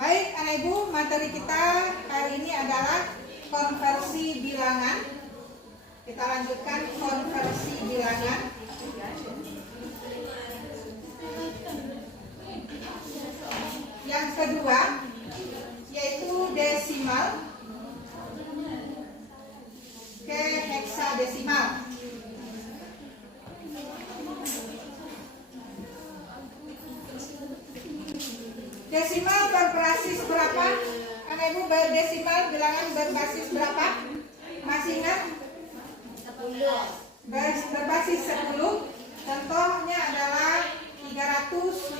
Baik, anak ibu, materi kita hari ini adalah konversi bilangan. Kita lanjutkan konversi bilangan. Yang kedua yaitu desimal ke heksadesimal. Desimal berbasis berapa? Anak ibu, desimal bilangan berbasis berapa? Masih ingat? 10. Berbasis 10. Contohnya adalah 356.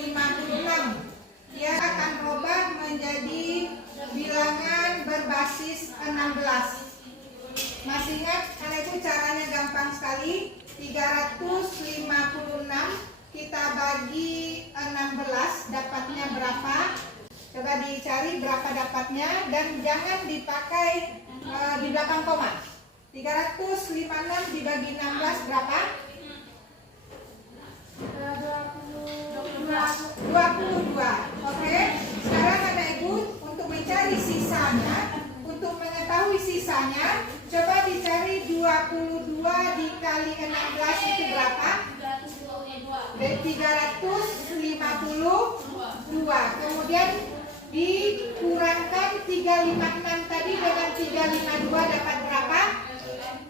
Dia akan berubah menjadi bilangan berbasis 16. Masih ingat? Anak ibu, caranya gampang sekali. 356 kita bagi 16, dapatnya berapa? Coba dicari berapa dapatnya, dan jangan dipakai di belakang koma. 356 dibagi 16 berapa? 22. Oke, sekarang anak ibu untuk mencari sisanya, untuk mengetahui sisanya, coba dicari 22 dikali 16 itu berapa? 352. Kemudian dikurangkan 356 tadi dengan 352 dapat berapa?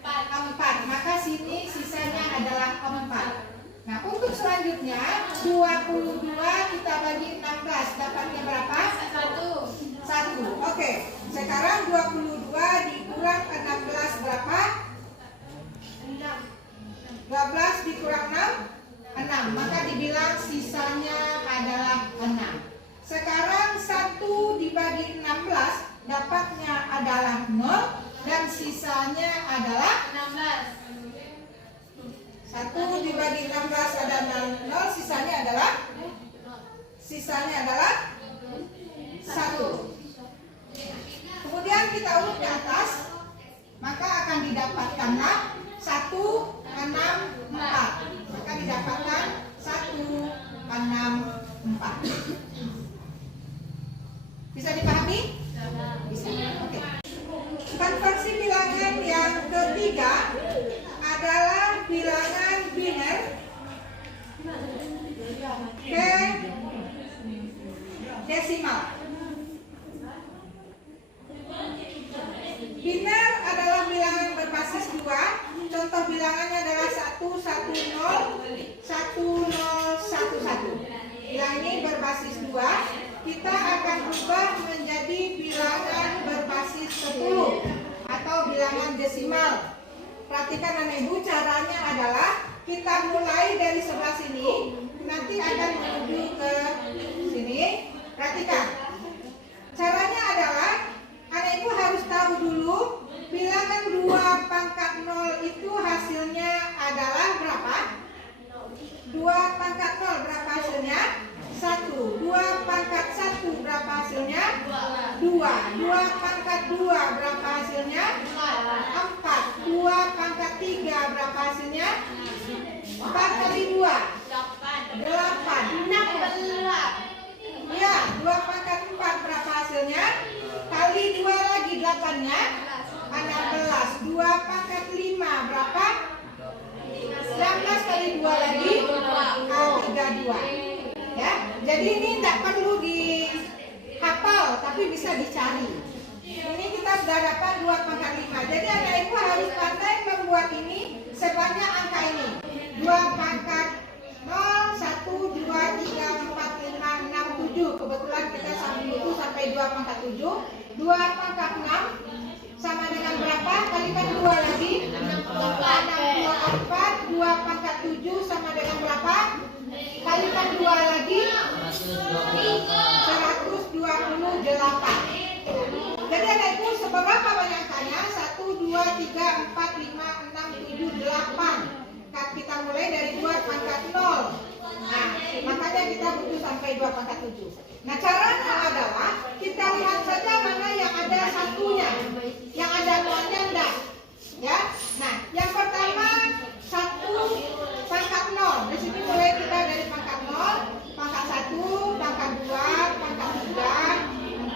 4. Maka sini sisanya adalah 4. Nah, untuk selanjutnya 22 kita bagi 16 dapatnya berapa? 1. Oke, sekarang 22 dikurang 16 berapa? 12 dikurang 6, maka dibilang sisanya adalah 6. Sekarang 1 dibagi 16 dapatnya adalah 0 dan sisanya adalah 16. 1 dibagi 16 ada 0, sisanya adalah 1. Kemudian kita urut ke atas, maka akan didapatkanlah 164. Maka didapatkan 164. Bisa dipahami? Bisa. Oke. Konversi bilangan yang ketiga adalah bilangan biner ke desimal. Biner adalah bilangan berbasis 2. Contoh bilangannya adalah 110, 1011. Bilangan ini berbasis 2. Kita akan ubah menjadi bilangan berbasis 10 atau bilangan desimal. Perhatikan anak ibu, caranya adalah kita mulai dari sebelah sini, nanti akan menuju ke sini. Perhatikan, caranya adalah anak ibu harus tahu dulu bilangan 2 pangkat 0 itu hasilnya adalah berapa? 2 pangkat 0 berapa hasilnya? 1. 2 pangkat 1 berapa hasilnya? 2. 2 pangkat 2 berapa hasilnya? 4. 2 pangkat 3 berapa hasilnya? 4 kali 2 8. 16. Ya, 2 pangkat 4 berapa hasilnya? Kali 2 lagi 8-nya 16. 2 pangkat 5 berapa? 19 kali 2 lagi 32. Ya, jadi ini tidak perlu dihafal, tapi bisa dicari. Ini kita sudah dapat 2 pangkat 5. Jadi anak ibu harus pandai membuat ini sebanyak angka ini. 2 pangkat 0, 1, 2, 3, 4, 5, 6, 7. Kebetulan kita sambil itu sampai 2 pangkat 7. 2 pangkat 6 sama dengan berapa? Kalikan 2 lagi 64. 2 pangkat 7 sama dengan berapa? Kalikan 2 lagi 128. Jadi anak ibu seberapa banyak angkanya? 1, 2, 3, 4, 5, 6, 7, 8. Kita mulai dari 2 pangkat 0. Nah, makanya kita butuh sampai 2 pangkat 7. Nah, caranya adalah kita lihat saja mana yang ada satunya, yang ada nolnya enggak. Ya. Nah, yang pertama 1 pangkat 0. Di sini mulai kita dari pangkat 0, pangkat 1, pangkat 2, pangkat 3,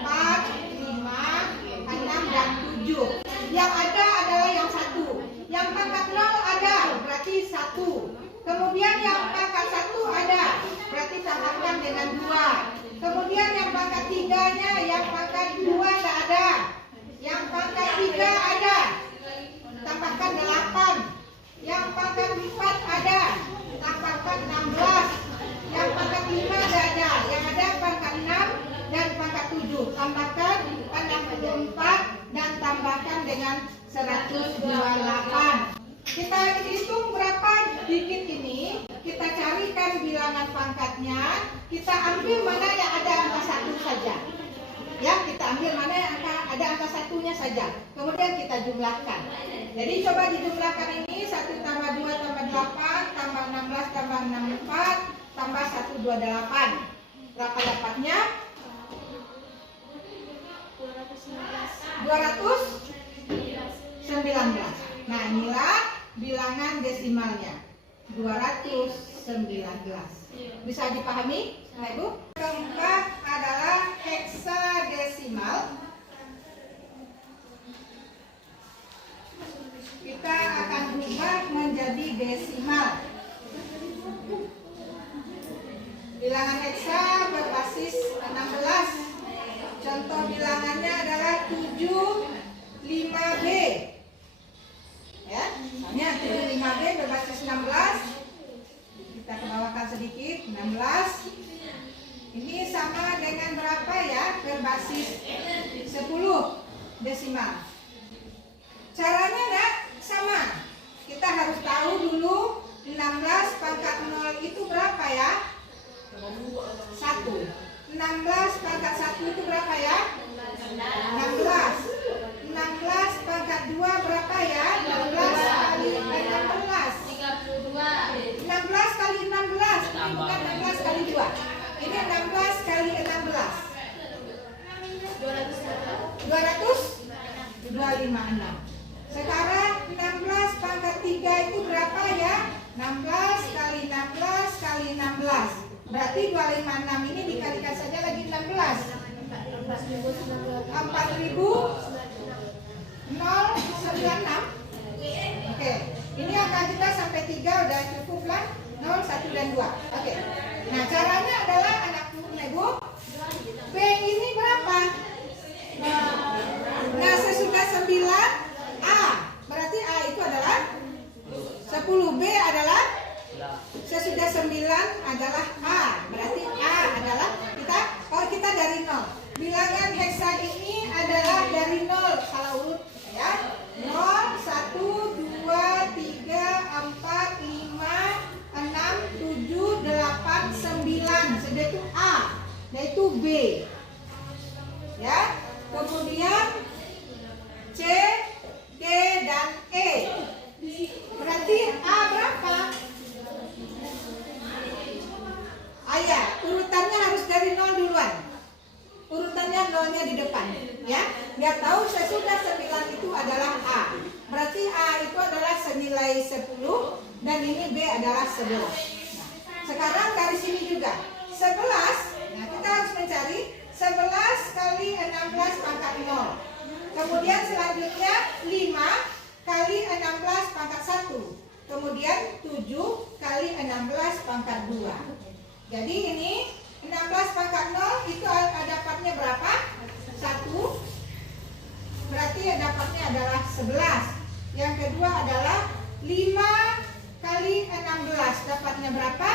1. Kemudian yang pangkat 1 ada, berarti tambahkan dengan 2. Kemudian yang pangkat 3-nya, yang pangkat 2 tidak ada. Yang pangkat 3 ada, tambahkan 8. Yang pangkat 4 ada, tambahkan 16. Yang pangkat 5 tidak ada, yang ada pangkat 6 dan pangkat 7. Tambahkan 64 dan tambahkan dengan 128. Kita hitung berapa digit ini, kita carikan bilangan pangkatnya, kita ambil mana yang ada angka 1 saja. Ya, kita ambil mana yang ada angka 1-nya saja. Kemudian kita jumlahkan. Jadi coba dijumlahkan ini, 1 tambah 2 tambah 8, tambah 16 tambah 64, tambah 128. Berapa dapatnya? 219. Nah, inilah bilangan desimalnya, 219. Bisa dipahami, Ibu? Keempat adalah heksadesimal. Kita akan ubah menjadi desimal. Bilangan heksa berbasis 16. Contoh bilangannya adalah 75B. Ya, misalnya 75B berbasis 16. Kita kebawakan sedikit, 16. Ini sama dengan berapa ya? Berbasis 10 desimal. Caranya enggak sama. Kita harus tahu dulu 16 pangkat 0 itu berapa ya? 1. 16 pangkat 1 itu berapa ya? 16. 16 pangkat 2 berapa ya? 16 kali 16. 16 kali 16. Ini bukan 16 kali 2. Ini 16 kali 16. 256. Sekarang 16 pangkat 3 itu berapa ya? 16 kali 16 kali 16. Berarti 256 ini dikalikan saja lagi 16. 4096. Oke. Ini angka kita sampai 3 udah cukup lah. 0, 1 dan 2. Oke. Nah, caranya adalah anakku, Ibu. B ini berapa? Nah, sesudah 9 A. Berarti A itu adalah 10. B adalah sesudah 9 adalah A. Berarti A adalah kita dari 0. Bilangan heksa ini adalah dari 0. Salah urut ya. 0, 1, 2, 3, 4, 5, 6, 7, 8, 9. Sudah itu A. Yaitu B. Ya. Kemudian C, D, dan E. Berarti A berapa? Ya, urutannya harus dari 0 duluan. Urutannya 0-nya di depan, ya. Biar tahu sesudah 9 itu adalah A. Berarti A itu adalah senilai 10 dan ini B adalah 11. Nah, sekarang dari sini juga 11. Nah, kita harus mencari 11 kali 16 pangkat 0. Kemudian selanjutnya 5 kali 16 pangkat 1. Kemudian 7 kali 16 pangkat 2. Jadi ini 16 pangkat 0 itu dapatnya berapa? 1. Berarti dapatnya adalah 11. Yang kedua adalah 5 kali 16 dapatnya berapa?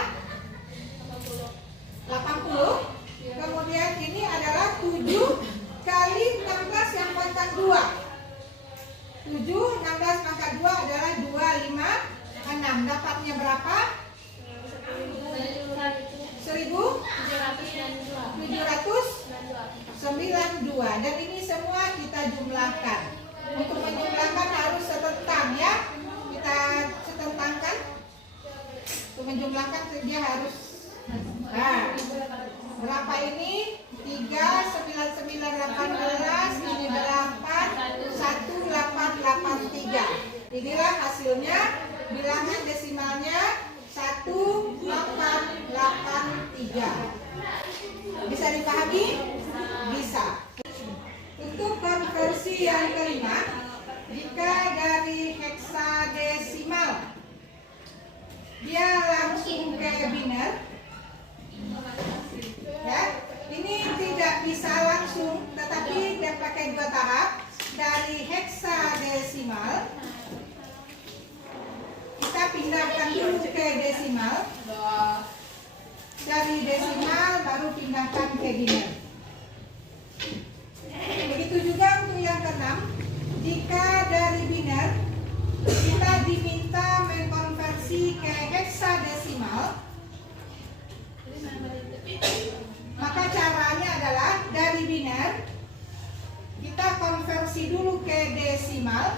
80. Kemudian ini adalah 7 kali 16 yang pangkat 2. 7, 16 pangkat 2 adalah 256. Dapatnya berapa? 1792. Dan ini semua kita jumlahkan. Untuk menjumlahkan harus setentang ya. Kita setentangkan. Untuk menjumlahkan dia harus. Nah, berapa ini? 3, 9, 9, 18, ini 8, 1883. Inilah hasilnya, bilangan desimalnya 1883. Bisa dipahami? Bisa. Untuk konversi yang kelima, jika dari heksadesimal biner. Ya, ini tidak bisa langsung, tetapi dia pakai 2 tahap. Dari heksadesimal kita pindahkan dulu ke desimal. Dari desimal baru pindahkan ke biner. Begitu juga untuk yang keenam, jika dari biner kita diminta mengkonversi ke heksadesimal, maka caranya adalah dari biner kita konversi dulu ke desimal,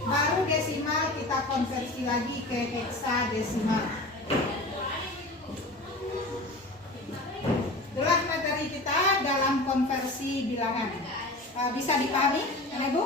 baru desimal kita konversi lagi ke heksadesimal. Itulah materi kita dalam konversi bilangan. Bisa dipahami, Ibu?